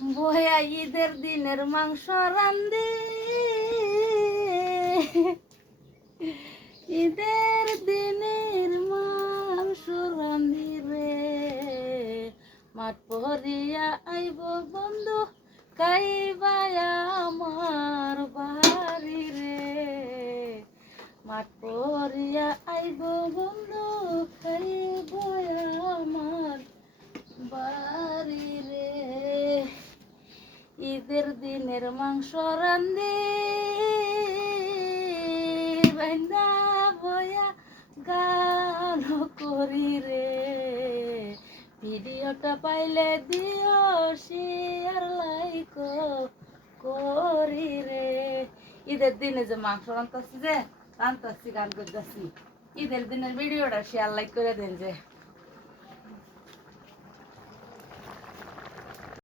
বয়া ঈদের দিনের মাংস রান্ধি, ঈদের দিনের মাংস রান্ধি রে, মাঠ পরিয়া আইব বন্ধু খাইবায়া আমার বাড়ি রে, মাঠ পরিয়া আইব বন্ধু খাইবায়া আমার বাড়ি রে, ঈদের দিনের মাংস রান্ধি বাইন্দা বয়া গান করি রে, ভিডিওটা পাইলে দিও শেয়ার লাইক করি রে। ঈদের দিনে যে মাংস রান্তাছি, গান করতেছি, ঈদের দিনের ভিডিওটা শেয়ার লাইক করে দেন যে।